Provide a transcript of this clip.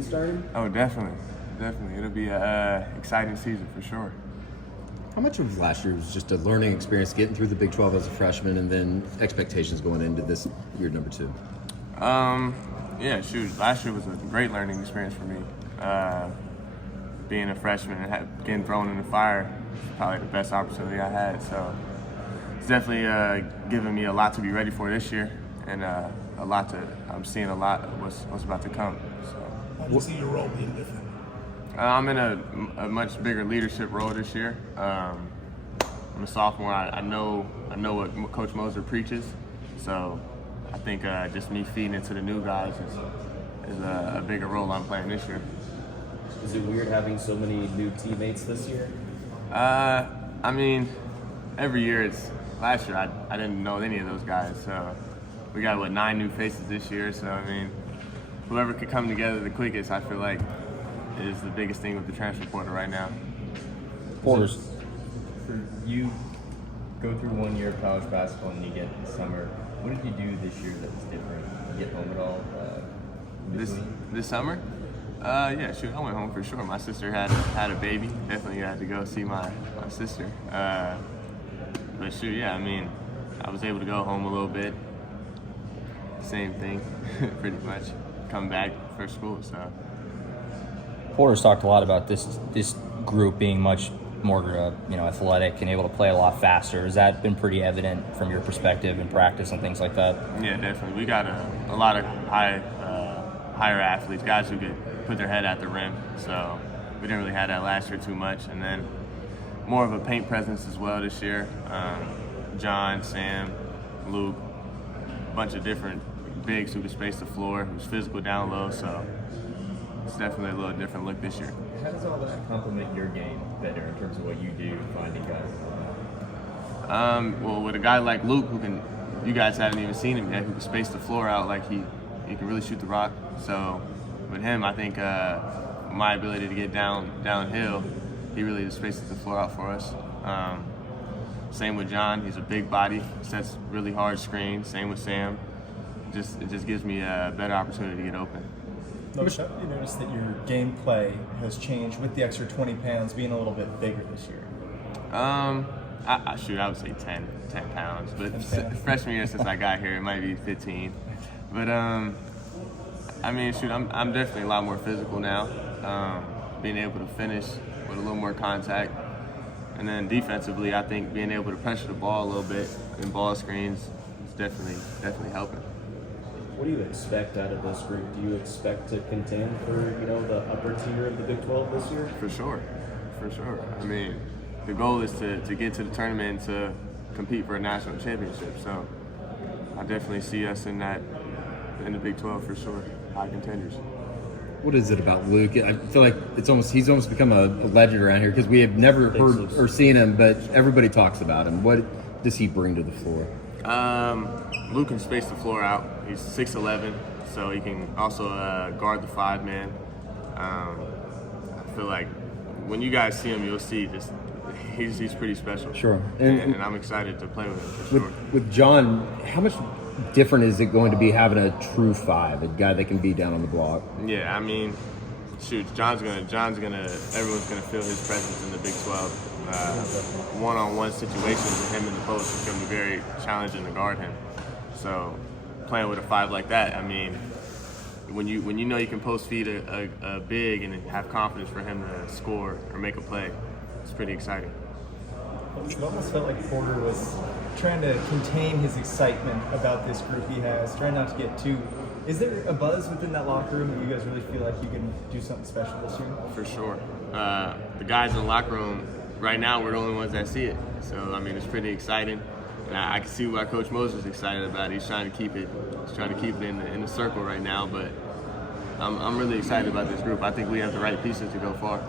season starting? Oh, definitely. It'll be a exciting season for sure. How much of last year was just a learning experience, getting through the Big 12 as a freshman, and then expectations going into this year number 2? Yeah, shoot. Last year was a great learning experience for me. Being a freshman and getting thrown in the fire was probably the best opportunity I had. So it's definitely given me a lot to be ready for this year, and I'm seeing a lot of what's about to come. So. How do you see your role being different? I'm in a much bigger leadership role this year. I'm a sophomore. I know what Coach Moser preaches, so I think just me feeding into the new guys is a bigger role I'm playing this year. Is it weird having so many new teammates this year? I mean, every year last year I didn't know any of those guys, so we got 9 new faces this year. So I mean, whoever could come together the quickest, I feel like, is the biggest thing with the transfer portal right now. For you go through 1 year of college basketball and you get the summer. What did you do this year that was different? Did you get home at all? This summer? Yeah, shoot, I went home for sure. My sister had a baby. Definitely had to go see my sister. But shoot, yeah, I mean, I was able to go home a little bit. Same thing, pretty much. Come back for school, so. Porter's talked a lot about this group being much more athletic and able to play a lot faster. Has that been pretty evident from your perspective in practice and things like that? Yeah, definitely. We got a lot of higher athletes, guys who could put their head at the rim. So we didn't really have that last year too much. And then more of a paint presence as well this year. John, Sam, Luke, a bunch of different bigs who could space the floor, who's physical down low. So it's definitely a little different look this year. How does all that complement your game better in terms of what you do, finding guys? Well, with a guy like Luke, you guys haven't even seen him yet, who can space the floor out like he can really shoot the rock. So with him, I think my ability to get downhill, he really just spaces the floor out for us. Same with John, he's a big body, sets really hard screens. Same with Sam. It just gives me a better opportunity to get open. Have you noticed that your gameplay has changed with the extra 20 pounds being a little bit bigger this year? I would say 10 pounds. But freshman year since I got here, it might be 15. But I mean, I'm definitely a lot more physical now. Being able to finish with a little more contact. And then defensively, I think being able to pressure the ball a little bit in ball screens is definitely helping. What do you expect out of this group? Do you expect to contend for the upper tier of the Big 12 this year? For sure. I mean, the goal is to get to the tournament and to compete for a national championship. So I definitely see us in the Big 12 for sure, high contenders. What is it about Luke? I feel like he's almost become a legend around here because we have never heard or seen him, but everybody talks about him. What does he bring to the floor? Luke can space the floor out. He's 6'11", so he can also guard the 5-man. I feel like when you guys see him, you'll see he's pretty special. Sure. And I'm excited to play with him for sure. With John, how much different is it going to be having a true 5, a guy that can be down on the block? Yeah, I mean, shoot, everyone's gonna feel his presence in the Big 12. One-on-one situations with him in the post is gonna be very challenging to guard him. So playing with a 5 like that, I mean, when you know you can post feed a big and have confidence for him to score or make a play, it's pretty exciting. It almost felt like Porter was trying to contain his excitement about this group he has, trying not to get too. Is there a buzz within that locker room that you guys really feel like you can do something special this year? For sure. The guys in the locker room, right now, we're the only ones that see it. So, I mean, it's pretty exciting. And I can see why Coach Moser's excited about it. He's trying to keep it in the circle right now. But I'm really excited about this group. I think we have the right pieces to go far.